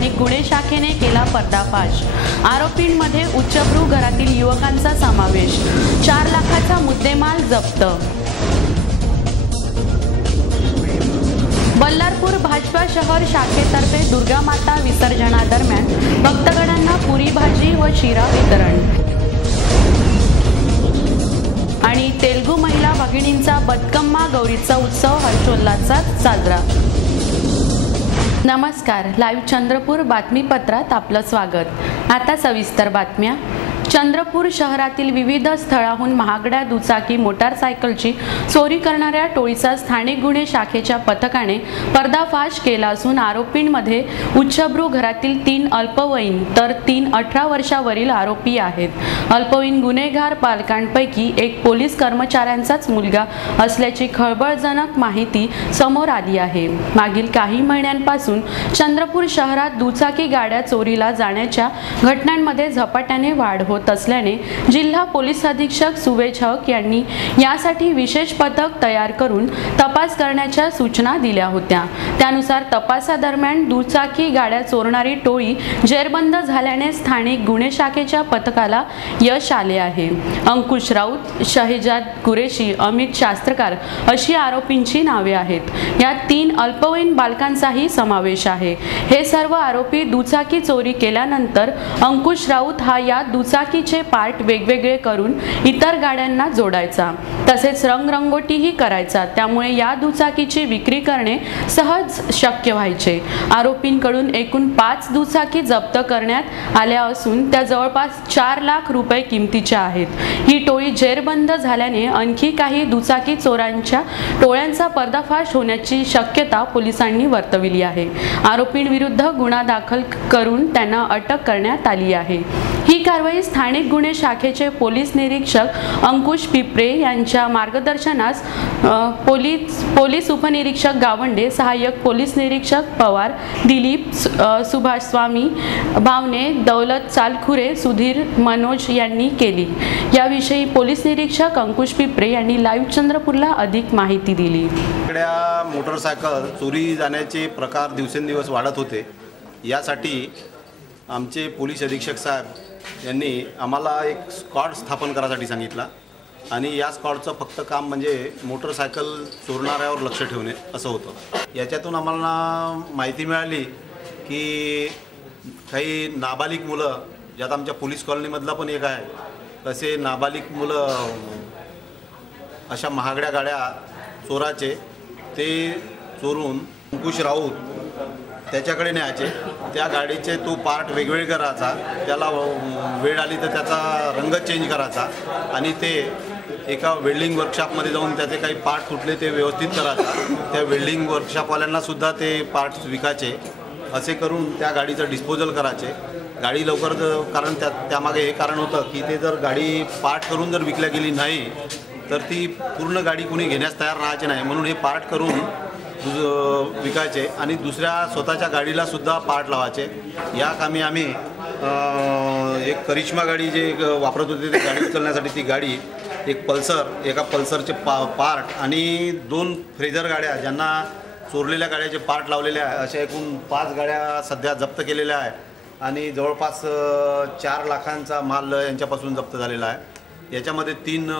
स्थानिक गुन्हे शाखेने केला पर्दाफाश। आरोपींमध्ये उच्चभ्रू घरातील युवकांचा समावेश। 4 लाखाचा मुद्देमाल जप्त। बल्लारपूर भाजपा शहर शाखेतर्फे दुर्गा माता विसर्जनादरम्यान भक्तगणांना पुरी भाजी व शिरा वितरण। आणि तेलुगू महिला भगिनींचा बतकम्मा गौरीचा उत्सव हर्षोल्लासात साजरा। नमस्कार, लाईव्ह चंद्रपूर बातमीपत्रात आपलं स्वागत। आता सविस्तर बातम्या। चंद्रपूर शहरातील विविध स्थळाहून महागड्या दुचाकी मोटारसायकलची चोरी करणाऱ्या टोळीचा स्थानिक गुन्हे शाखेच्या पथकाने पर्दाफाश केला असून आरोपींमध्ये उच्चभ्रू घरातील 3 अल्पवयीन तर 3 18 वर्षावरील आरोपी आहेत। अल्पवयीन गुन्हेगार पालकांपैकी एक पोलीस कर्मचाऱ्यांचाच मुलगा असल्याची खळबळजनक माहिती समोर आली आहे। मागील काही महिन्यांपासून चंद्रपूर शहरात दुचाकी गाड्या चोरीला जाण्याच्या घटनांमध्ये झपाट्याने वाढ होत असल्याने जिल्हा पोलीस अधीक्षक सुवेज हक यांनी यासाठी विशेष पथक तयार करून तपास करण्याच्या सूचना दिल्या होत्या। त्यानुसार तपासादरम्यान दुचाकी गाड्या चोरणारी टोळी जेरबंद झाल्याने स्थानिक गुन्हे शाखेच्या पथकाला यश आले आहे। अंकुश राऊत, शहेजाद कुरेशी, अमित शास्त्रकार अशी आरोपींची नावे आहेत। यात 3 अल्पवयीन बालकांचाही समावेश आहे। हे सर्व आरोपी दुचाकी चोरी केल्यानंतर अंकुश राऊत हा या दुचाकीचे पार्ट वेगवेगळे करून इतर गाड्यांना जोडायचा, तसेच रंगरंगोटीही करायचा। त्यामुळे या दुचाकीची विक्री करणे सहज शक्य व्हायचे। आरोपींकडून एकूण 5 दुचाकी जप्त करण्यात आल्या असून त्या जवळपास 4 लाख रुपये किमतीच्या आहेत। ही टोळी जेरबंद झाल्याने आणखी काही दुचाकी चोरांच्या टोळ्यांचा पर्दाफाश होण्याची शक्यता पोलिसांनी वर्तविली आहे। आरोपींविरुद्ध गुन्हा दाखल करून त्यांना अटक करण्यात आली आहे। ही कारवाई स्थानिक गुन्हे शाखेचे पोलीस निरीक्षक अंकुश पिपरे यांच्या मार्गदर्शनास पोलीस उपनिरीक्षक गावंडे, सहाय्यक पोलीस निरीक्षक पवार, दिलीप, सुभाष स्वामी, भावने, दौलत चालखुरे, सुधीर, मनोज यांनी केली। याविषयी पोलीस निरीक्षक अंकुश पिपरे यांनी लाईव्ह चंद्रपूरला अधिक माहिती दिली। मोटरसायकल चोरी जाण्याचे प्रकार दिवसेंदिवस वाढत होते। यासाठी आमचे पोलीस अधीक्षक साहेब यांनी आम्हाला एक स्क्वॉड स्थापन करायसाठी सांगितला आणि या स्क्वॉडचं फक्त काम म्हणजे मोटरसायकल चोरणाऱ्यावर लक्ष ठेवणे असं होतं। याच्यातून आम्हाला माहिती मिळाली की काही नाबालिक मुलं, ज्यात आमच्या पोलीस कॉलनीमधला पण एक आहे, तसे नाबालिक मुलं अशा महागड्या गाड्या चोराचे ते चोरून अंकुश राऊत त्याच्याकडे न्यायचे। त्या गाडीचे तो पार्ट वेगवेगळे करायचा, त्याला वेळ आली तर त्याचा रंग चेंज करायचा आणि ते एका वेल्डिंग वर्कशॉपमध्ये जाऊन त्याचे काही पार्ट तुटले ते व्यवस्थित करायचा। त्या वेल्डिंग वर्कशॉपवाल्यांना सुद्धा ते पार्ट्स विकायचे। असे करून त्या गाडीचं डिस्पोजल करायचे। गाडी लवकर, कारण त्यामागे हे कारण होतं की ते जर गाडी पार्ट करून जर विकल्या गेली नाही तर ती पूर्ण गाडी कोणी घेण्यास तयार राहायचे नाही, म्हणून हे पार्ट करून विकायचे आणि दुसऱ्या स्वतःच्या गाडीला सुद्धा पार्ट लावायचे। या कामी आम्ही एक करिश्मा गाडी जे वापरत होते ते गाडी उचलण्यासाठी, ती गाडी एक पल्सर, एका पल्सरचे पार्ट आणि 2 फ्रेझर गाड्या ज्यांना चोरलेल्या गाड्याचे पार्ट लावलेले आहे, अशा एकूण 5 गाड्या सध्या जप्त केलेल्या आहे आणि जवळपास 4 लाखांचा माल यांच्यापासून जप्त झालेला आहे। याच्यामध्ये 3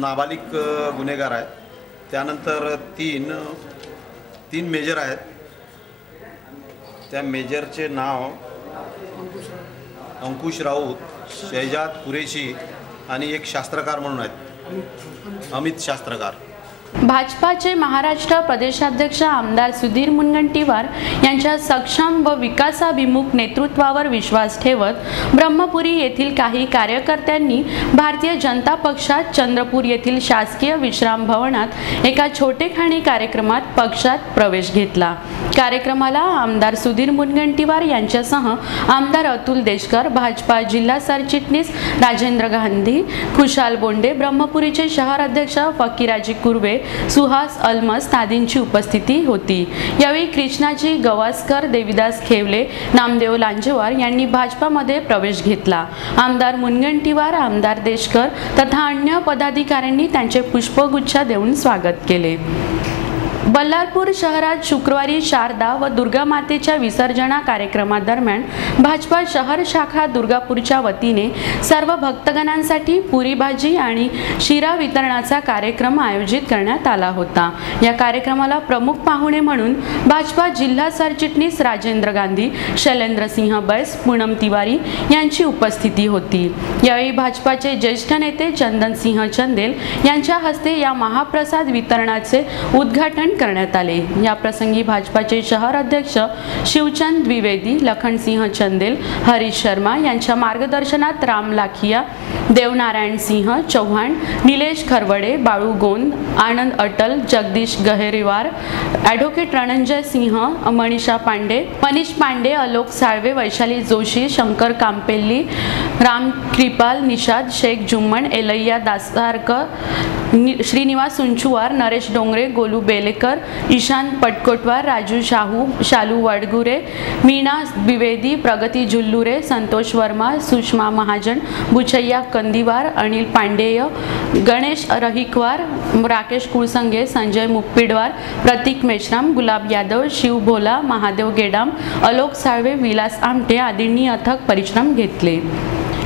नाबालिक गुन्हेगार आहेत, त्यानंतर 3 मेजर आहेत। त्या मेजरचे नाव अंकुश राऊत, शहेजाद कुरेशी आणि एक शास्त्रकार म्हणून आहेत, अमित शास्त्रकार। भाजपाचे महाराष्ट्र प्रदेशाध्यक्ष आमदार सुधीर मुनगंटीवार यांच्या सक्षम व विकासाभिमुख नेतृत्वावर विश्वास ठेवत ब्रह्मपुरी येथील काही कार्यकर्त्यांनी भारतीय जनता पक्षात चंद्रपूर येथील शासकीय विश्राम भवनात एका छोटेखानी कार्यक्रमात पक्षात प्रवेश घेतला। कार्यक्रमाला आमदार सुधीर मुनगंटीवार यांच्यासह आमदार अतुल देशकर, भाजपा जिल्हा सरचिटणीस राजेंद्र गांधी, खुशाल बोंडे, ब्रह्मपुरीचे शहर अध्यक्ष फकीराजी कुर्वे, सुहास अलमस आदींची उपस्थिती होती। यावेळी कृष्णाजी गवास्कर, देविदास खेवले, नामदेव लांजेवार यांनी भाजपामध्ये प्रवेश घेतला। आमदार मुनगंटीवार, आमदार देशकर तथा अन्य पदाधिकाऱ्यांनी त्यांचे पुष्पगुच्छ देऊन स्वागत केले। बल्लारपूर शहरात शुक्रवारी शारदा व दुर्गा मातेच्या विसर्जना कार्यक्रमादरम्यान भाजपा शहर शाखा दुर्गापूरच्या वतीने सर्व भक्तगणांसाठी पुरी भाजी आणि शिरा वितरणाचा कार्यक्रम आयोजित करण्यात आला होता। या कार्यक्रमाला प्रमुख पाहुणे म्हणून भाजपा जिल्हा सरचिटणीस राजेंद्र गांधी, शैलेंद्र सिंह बैस, पूनम तिवारी यांची उपस्थिती होती। यावेळी भाजपाचे ज्येष्ठ नेते चंदन सिंह चंदेल यांच्या हस्ते या महाप्रसाद वितरणाचे उद्घाटन करण्यात आले। या प्रसंगी भाजपाचे शहर अध्यक्ष शिवचंद द्विवेदी, लखनसिंह चंदेल, हरीश शर्मा यांच्या मार्गदर्शनात राम लाखिया, देवनारायण सिंह चौहान, निलेश खरवडे, बाळू गोंद, आनंद अटल, जगदीश गहेरीवार, ॲडव्होकेट रणंजय सिंह, मनीषा पांडे, मनीष पांडे, आलोक साळवे, वैशाली जोशी, शंकर कांपेल्ली, राम कृपाल, निषाद शेख जुम्मन, एलैया दासारकर, श्रीनिवास उंचुवार, नरेश डोंगरे, गोलू बेलेकर, ईशान पटकोटवार, राजू शालू वडगुरे, मीना द्विवेदी, प्रगती जुल्लुरे, संतोष वर्मा, सुषमा महाजन, बुचैया कंदीवार, अनिल पांडेय, गणेश रहिकवार, राकेश कुळसंगे, संजय मुप्पीडवार, प्रतीक मेश्राम, गुलाब यादव, शिव भोला, महादेव गेडाम, आलोक साळवे, विलास आमटे आदींनी अथक परिश्रम घेतले।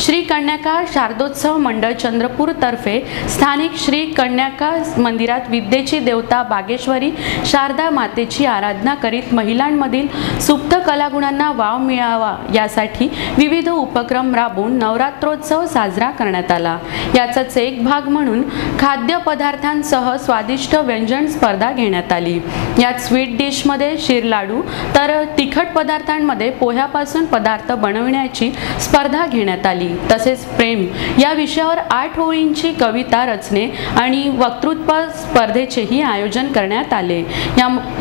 श्री कन्याका शारदोत्सव मंडळ चंद्रपूर तर्फे स्थानिक श्री कन्याका मंदिरात विद्येची देवता बागेश्वरी शारदा मातेची आराधना करीत महिलांमधील सुप्त कलागुणांना वाव मिळावा यासाठी विविध उपक्रम राबवून नवरात्रोत्सव साजरा करण्यात आला। याचाच एक भाग म्हणून खाद्यपदार्थांसह स्वादिष्ट व्यंजन स्पर्धा घेण्यात आली। यात स्वीट डिश मध्ये शिरलाडू तर तिखट पदार्थांमध्ये पोह्यापासून पदार्थ बनविण्याची स्पर्धा घेण्यात आली। तसेच प्रेम या विषयावर 8 ओळींची कविता रचने आणि वक्तृत्व स्पर्धेचेही आयोजन करण्यात आले।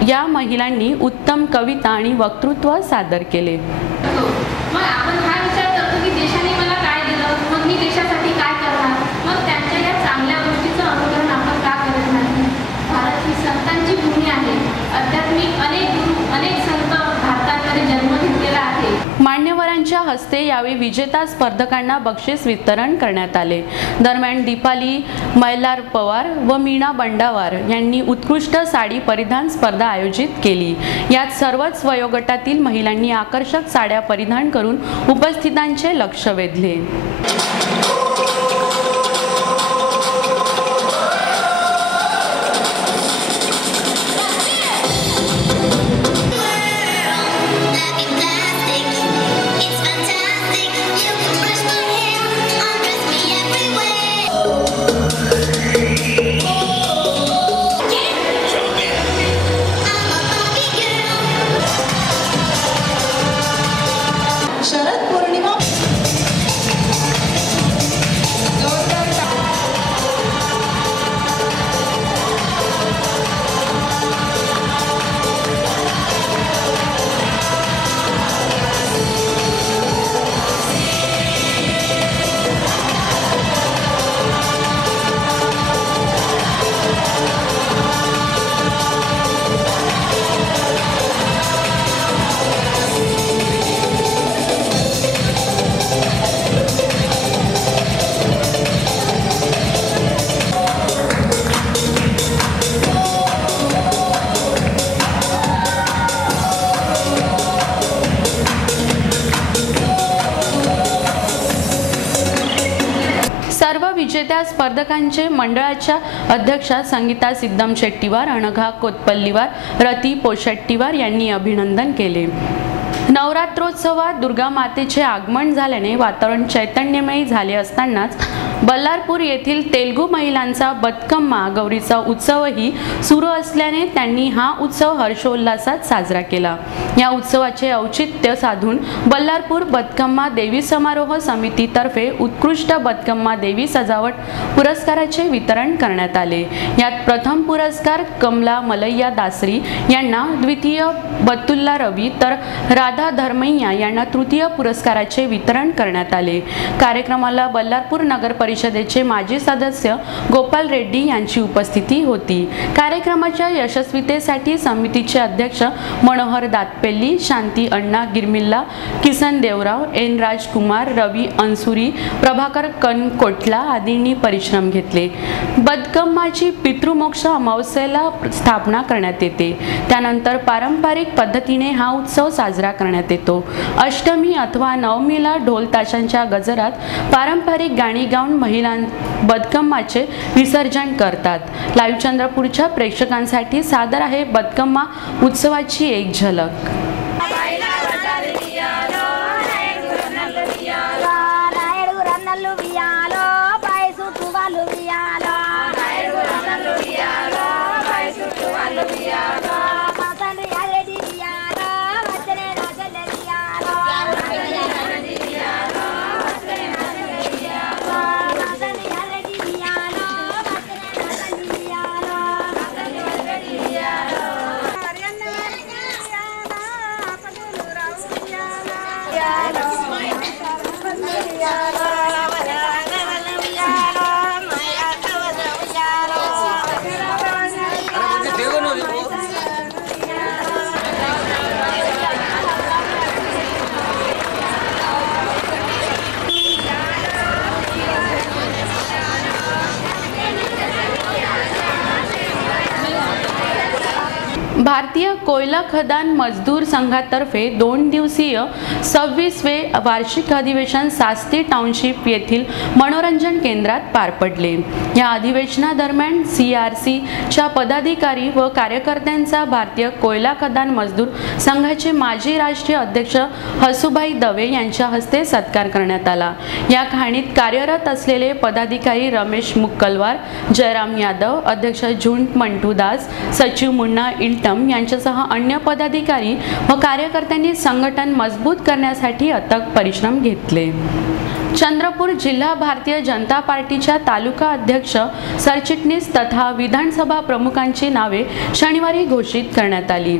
या महिलांनी उत्तम कविता आणि वक्तृत्व सादर केले। मग आपण हा विचार करतो की देशाने मला काय दिलं, मग मी देशासाठी काय करणार, मग त्यांच्या या चांगल्या गोष्टीचं अनुकरण आपण का करत नाही। भारत ही संतांची भूमी आहे। आध्यात्मिक अनेक संत भारतामध्ये जन्म घेतलेला आहे। मान्यवरांच्या हस्ते यावेळी विजेता स्पर्धकांना बक्षीस वितरण करण्यात आले। दरम्यान दीपाली मैलार पवार व मीना बंडावार यांनी उत्कृष्ट साडी परिधान स्पर्धा आयोजित केली। यात सर्वच वयोगटातील महिलांनी आकर्षक साड्या परिधान करून उपस्थितांचे लक्ष वेधले। विजेत्या स्पर्धकांचे मंडळाच्या अध्यक्षा संगीता सिद्धम शेट्टीवार, अनघा कोतपल्लीवार, रती पोशेट्टीवार यांनी अभिनंदन केले। नवरात्रोत्सवात दुर्गा मातेचे आगमन झाल्याने वातावरण चैतन्यमयी झाले असतानाच बल्लारपूर येथील तेलुगू महिलांचा बतकम्मा गौरीचा उत्सवही सुरू असल्याने त्यांनी हा उत्सव हर्षोल्लासात साजरा केला। या उत्सवाचे औचित्य साधून बल्लारपूर बतकम्मा देवी समारोह समितीतर्फे उत्कृष्ट बतकम्मा देवी सजावट पुरस्काराचे वितरण करण्यात आले। यात प्रथम पुरस्कार कमला मलैया दासरी यांना, द्वितीय बतुल्ला रवी तर राधा धर्मैया यांना तृतीय पुरस्काराचे वितरण करण्यात आले। कार्यक्रमाला बल्लारपूर नगर परिषदेचे माजी सदस्य गोपाल रेड्डी यांची उपस्थिती होती। कार्यक्रमाच्या यशस्वीतेसाठी समितीचे अध्यक्ष मनोहर दातपेल्ली, शांती अण्णा गिरमिल्ला, किसन देवराव, एन राजकुमार, रवी अंसुरी, प्रभाकर कनकोटला आदींनी परिश्रम घेतले। बदकम्माची पितृमोक्ष अमावस्येला स्थापना करण्यात येते। त्यानंतर पारंपरिक पद्धतीने हा उत्सव साजरा करण्यात येतो। अष्टमी अथवा नवमीला ढोल ताशांच्या गजरात पारंपरिक गाणी गाऊन महिला बदकम्माचे विसर्जन करतात। लाईव्ह चंद्रपूरच्या प्रेक्षकांसाठी सादर आहे बदकम्मा उत्सवाची एक झलक। भारतीय कोयला खदान मजदूर संघातर्फे 2 दिवसीय 26वे वार्षिक अधिवेशन सास्ती टाउनशिप येथील मनोरंजन केंद्रात पार पडले। या अधिवेशनादरम्यान CRCच्या पदाधिकारी व कार्यकर्त्यांचा भारतीय कोयला खदान मजदूर संघाचे माजी राष्ट्रीय अध्यक्ष हसूभाई दवे यांच्या हस्ते सत्कार करण्यात आला। या खाणीत कार्यरत असलेले पदाधिकारी रमेश मुक्कलवार, जयराम यादव, अध्यक्ष झुंट मंटू दास, सचिव मुन्ना इल्टम यांच्यासह अन्य पदाधिकारी व कार्यकर्त्यांनी संघटन मजबूत करण्यासाठी अथक परिश्रम घेतले। चंद्रपूर जिल्हा भारतीय जनता पार्टीच्या तालुका अध्यक्ष, सरचिटणीस तथा विधानसभा प्रमुखांची नावे शनिवारी घोषित करण्यात आली।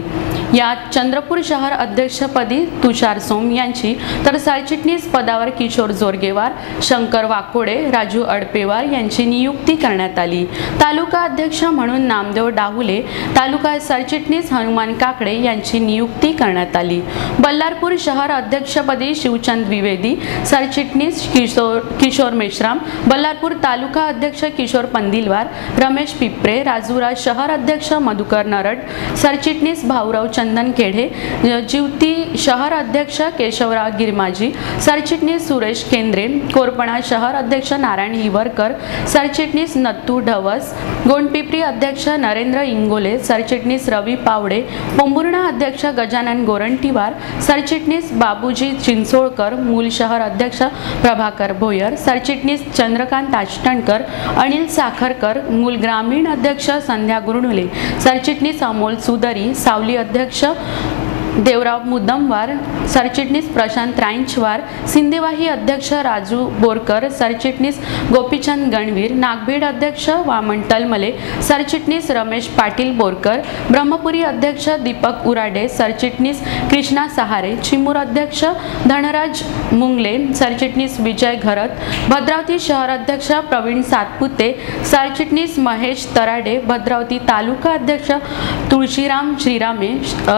यात चंद्रपूर शहर अध्यक्षपदी तुषार सोम यांची, तर सरचिटणीस पदावर किशोर जोरगेवार, शंकर वाकोडे, राजू अडपेवार यांची नियुक्ती करण्यात आली। तालुका अध्यक्ष म्हणून नामदेव डाहुले, तालुका सरचिटणीस हनुमान काकडे यांची नियुक्ती करण्यात आली। बल्लारपूर शहर अध्यक्षपदी शिवचंद द्विवेदी, सरचिटणीस किशोर मेश्राम, बल्लारपूर तालुका अध्यक्ष किशोर पंदिलवार, रमेश पिपरे, राजुरा शहर अध्यक्ष मधुकर नरड, सरचिटणीस भाऊराव चंदन केढे, जिवती शहर अध्यक्ष केशवराव गिरमाजी, सरचिटणीस सुरेश केंद्रे, कोरपणा शहर अध्यक्ष नारायण हिवरकर, सरचिटणीस नत्तू ढवस, गोंडपिपरी अध्यक्ष नरेंद्र इंगोले, सरचिटणीस रवी पावडे, पोंभुर्णा अध्यक्ष गजानन गोरंटीवार, सरचिटणीस बाबूजी चिंचोळकर, मूल शहर अध्यक्ष प्रभाकर भोयर, सरचिटणीस चंद्रकांत आष्टणकर, अनिल साखरकर, मूल ग्रामीण अध्यक्ष संध्या गुरुनुले, सरचिटणीस अमोल सुदरी, सावली अध्यक्ष देवराव मुद्दमवार, सरचिटणीस प्रशांत रांचवार, सिंदेवाही अध्यक्ष राजू बोरकर, सरचिटणीस गोपीचंद गणवीर, नागभीड अध्यक्ष वामन तलमले, सरचिटणीस रमेश पाटील बोरकर, ब्रह्मपुरी अध्यक्ष दीपक उराडे, सरचिटणीस कृष्णा सहारे, चिमूर अध्यक्ष धनराज मुंगले, सरचिटणीस विजय घरत, भद्रावती शहर अध्यक्ष प्रवीण सातपुते, सरचिटणीस महेश तराडे, भद्रावती तालुका अध्यक्ष तुळशीराम श्रीरामे,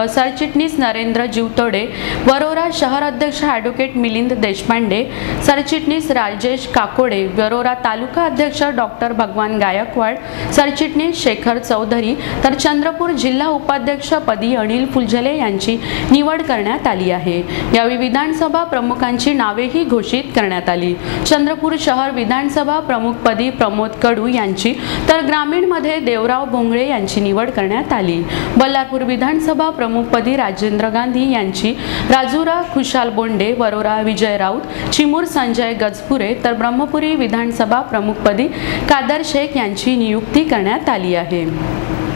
सरचिटणीस नरेंद्र जीवतोडे, वरोरा शहर अध्यक्ष ॲडव्होकेट मिलिंद देशपांडे, सरचिटणीस राजेश काकोडे, वरोरा तालुका अध्यक्ष डॉक्टर भगवान गायकवाड, सरचिटणीस शेखर चौधरी, तर चंद्रपूर जिल्हा उपाध्यक्ष पदी अनिल फुलझले यांची निवड करण्यात आली आहे। यावेळी विधानसभा प्रमुखांची नावेही घोषित करण्यात आली। चंद्रपूर शहर विधानसभा प्रमुखपदी प्रमोद कडू यांची, तर ग्रामीणमध्ये देवराव भोंगळे यांची निवड करण्यात आली। बल्लारपूर विधानसभा प्रमुखपदी राजेंद्र गांधी यांची, राजुरा खुशाल बोंडे, वरोरा विजय राऊत, चिमूर संजय गजपुरे, तर ब्रह्मपुरी विधानसभा प्रमुखपदी कादर शेख यांची नियुक्ती करण्यात आली आहे।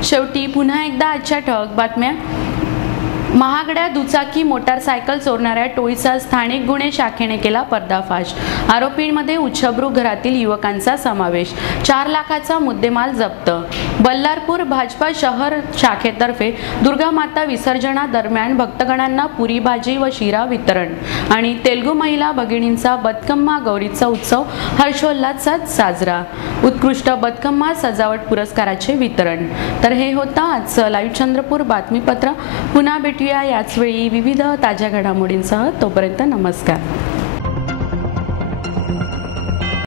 शेवटी पुन्हा एकदा आजच्या ठळक बातम्या। महागड्या दुचाकी मोटारसायकल चोरणाऱ्या टोळीचा स्थानिक गुन्हे शाखेने केला पर्दाफाश। आरोपींमध्ये उच्चभ्रू घरातील युवकांचा समावेश। 4 लाखाचा मुद्देमाल जप्त। बल्लारपूर भाजपा शहर शाखेतर्फे दुर्गा माता विसर्जनादरम्यान भक्तगणांना पुरी भाजी व शिरा वितरण आणि तेलुगू महिला भगिनींचा बदकम्मा गौरीचा उत्सव हर्षोल्लासात साजरा। उत्कृष्ट बदकम्मा सजावट पुरस्काराचे वितरण। तर हे होतं आजचं लाईव्ह चंद्रपूर बातमीपत्र। पुन्हा भेटूया याच वेळी विविध ताज्या घडामोडींसह। तोपर्यंत नमस्कार।